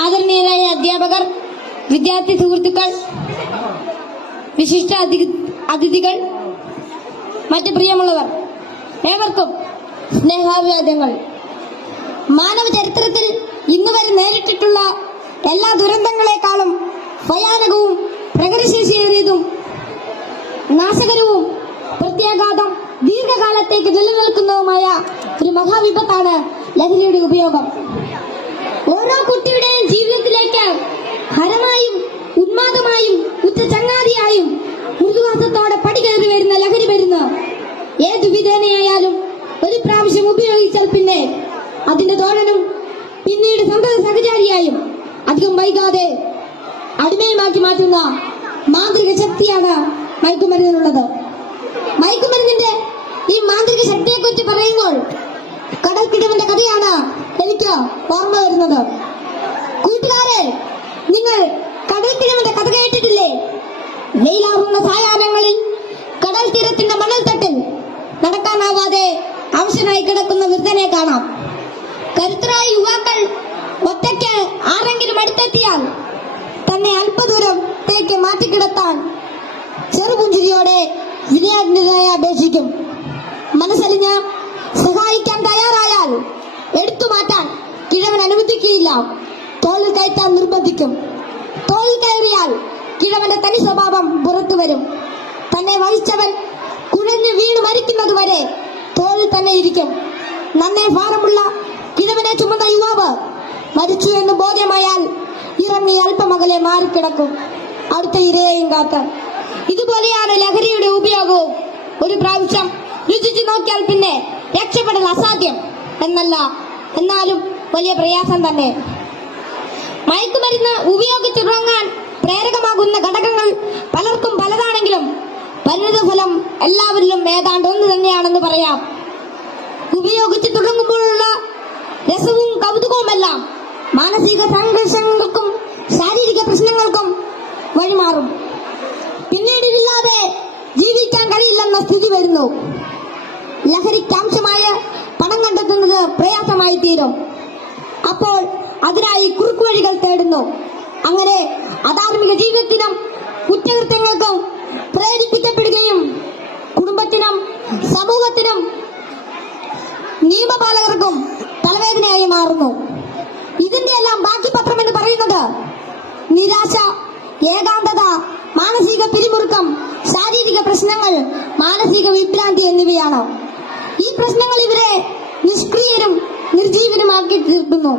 ആദരണീയരായ അധ്യാപകർ, വിദ്യാർത്ഥി സുഹൃത്തുക്കൾ, വിശിഷ്ട അതിഥികൾ, മറ്റ് പ്രിയമുള്ളവർ, ഏവർക്കും സ്നേഹാഭിവാദ്യങ്ങൾ. മാനവ ചരിത്രത്തിൽ ഇന്നുവരെ നേരിട്ടിട്ടുള്ള എല്ലാ ദുരന്തങ്ങളെക്കാളും ഭയാനകവും പ്രകൃതിശേഷിയേറിയതും നാശകരവും പ്രത്യാഘാതം ദീർഘകാലത്തേക്ക് നിലനിൽക്കുന്നതുമായ ഒരു മഹാവിപത്താണ് ലഹരിയുടെ ഉപയോഗം. ഓരോ കുട്ടിയുടെയും ജീവിതത്തിലേക്ക് ഹരമായും ഉന്മാദമായും ഉറ്റ ചങ്ങാതിയായും മൃദുവാസത്തോടെ പടികയറി വരുന്ന ലഹരി മരുന്ന് ഏതു വിധേനയായാലും ഒരു പ്രാവശ്യം ഉപയോഗിച്ചാൽ പിന്നെ അതിന്റെ തോഴനും പിന്നീട് സന്തത സഹചാരിയായും അധികം വൈകാതെ അടിമയുമാക്കി മാറ്റുന്ന മാന്ത്രിക ശക്തിയാണ് മയക്കുമരുന്നിനുള്ളത്. മയക്കുമരുന്നിന്റെ ഈ മാന്ത്രിക ശക്തിയെക്കുറിച്ച് പറയുമ്പോൾ കടൽക്കിടവിന്റെ കഥയാണ് എനിക്ക് ഓർമ്മ വരുന്നത്. കൂട്ടുകാരെ, നിങ്ങൾ കടൽക്കിടവിന്റെ കഥ കേട്ടിട്ടില്ലേ? വെയിലാറുന്ന സായാഹ്നങ്ങളിൽ കടൽ തീരത്തിന്റെ മണൽത്തട്ടിൽ നടക്കാനാവാതെ അവശനായി കിടക്കുന്ന വൃദ്ധനെ കാണാം. കരുത്തരായ യുവാക്കൾ ഒറ്റയ്ക്ക് ആരെങ്കിലും അടുത്തെത്തിയാൽ തന്നെ അല്പദൂരത്തേക്ക് മാറ്റിക്കിടത്താൻ ചെറുപുഞ്ചിരിയോടെ വിനയാജ്ഞരായി അപേക്ഷിക്കും. മനസ്സലിഞ്ഞ് സഹായിക്കാൻ തയ്യാറായാൽ എടുത്തു മാറ്റാൻ കിഴവൻ അനുവദിക്കുകയില്ല. തോളിൽ കയറ്റാൻ നിർബന്ധിക്കും. തോളിൽ കയറിയാൽ കിഴവന്റെ തനി സ്വഭാവം പുറത്തു വരും. തന്നെ വഹിച്ചവൻ കുഴഞ്ഞു വീണ് മരിക്കുന്നതുവരെ തോളിൽ തന്നെ ഇരിക്കും. നന്നേ ഭാരമുള്ള കിഴവനെ ചുമന്ന യുവാവ് മരിച്ചു എന്ന് ബോധ്യമായാൽ ഇറങ്ങി അല്പമകലെ മാറിക്കിടക്കും, അടുത്ത ഇരയെയും കാത്ത്. ഇതുപോലെയാണ് ലഹരിയുടെ ഉപയോഗവും. ഒരു പ്രാവശ്യം രുചിച്ചു നോക്കിയാൽ പിന്നെ രക്ഷപ്പെടൽ അസാധ്യം എന്നല്ല, എന്നാലും വലിയ പ്രയാസം തന്നെ. മയക്കുമരുന്ന് ഉപയോഗിച്ചിറങ്ങാൻ പ്രേരകമാകുന്ന ഘടകങ്ങൾ പലർക്കും പലതാണെങ്കിലും പരിണിതഫലം എല്ലാവരിലും ഏതാണ്ട് ഒന്ന് തന്നെയാണെന്ന് പറയാം. ഉപയോഗിച്ച് തുടങ്ങുമ്പോഴുള്ള രസവും കൗതുകവുമെല്ലാം മാനസിക സംഘർഷങ്ങൾക്കും ശാരീരിക പ്രശ്നങ്ങൾക്കും വഴിമാറും. പിന്നീട് ഇതില്ലാതെ ജീവിക്കാൻ കഴിയില്ലെന്ന സ്ഥിതി വരുന്നു. ലഹരിക്കാംശമായ പണം കണ്ടെത്തുന്നത് പ്രയാസമായി തീരും. അപ്പോൾ അതിനായി കുറുക്കുവഴികൾ തേടുന്നു. അങ്ങനെ അധാർമിക ജീവിതത്തിനും കുറ്റകൃത്യങ്ങൾക്കും പ്രേരിപ്പിക്കപ്പെടുകയും കുടുംബത്തിനും സമൂഹത്തിനും നിയമപാലകർക്കും തലവേദനയായി മാറുന്നു. ഇതിന്റെ എല്ലാം ബാക്കി പത്രം എന്ന് പറയുന്നത് നിരാശ, ഏകാന്തത, മാനസിക പിരിമുറുക്കം, ശാരീരിക പ്രശ്നങ്ങൾ, മാനസിക വിഭ്രാന്തി എന്നിവയാണ്. ഈ പ്രശ്നങ്ങൾ ഇവരെ നിഷ്ക്രിയരും നിർജീവനുമാക്കി തീർക്കുന്നു.